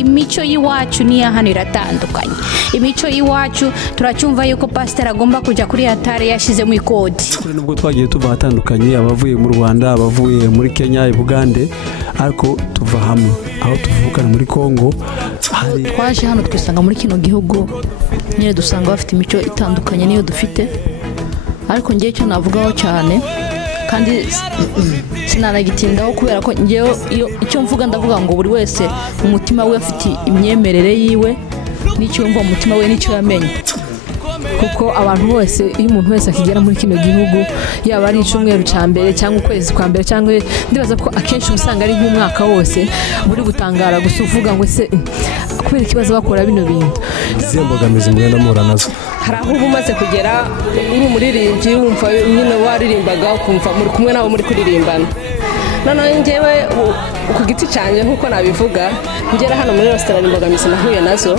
imico y'iwacu niya hano iratandukanye. Imico y'iwacu turacyumva yuko pastor agomba kujya kuri altare yashize mu ikodi. Nubwo twagiye tuva hatandukanye, abavuye mu Rwanda, abavuye muri Kenya, Uganda, ariko tuva hamwe aho tuvukana muri Kongo. Twaje hano twisanga muri kino gihugu nyine dusanga bafite imico itandukanye niyo dufite, ariko ngiye cyo navugaho cyane kandi sinanagitindaho kubera ko ngiye icyo mvuga ndavuga ngo buri wese umutima we afite imyemerere yiwe n'icyo yumva umutima we n'icyo yamenye, kuko abantu bose iyo umuntu wese akigera muri kino gihugu yaba ari icumweru cya mbere cyangwa ukwezi kwa mbere cyangwa ndibaza ko akenshi usanga ari nk'umwaka wose buri gutangara gusa uvuga ngo se kubera ikibazo bakora bino bintu. Izi mbogamizi mwe namura nazo hari aho umaze kugera uri umuririmbyi wumva nyine waririmbaga ukumva muri kumwe nabo muri kuririmbana. Noneho njyewe ku giti cyanjye nk'uko nabivuga ngera hano muri restaurant imbogamizi nahuye nazo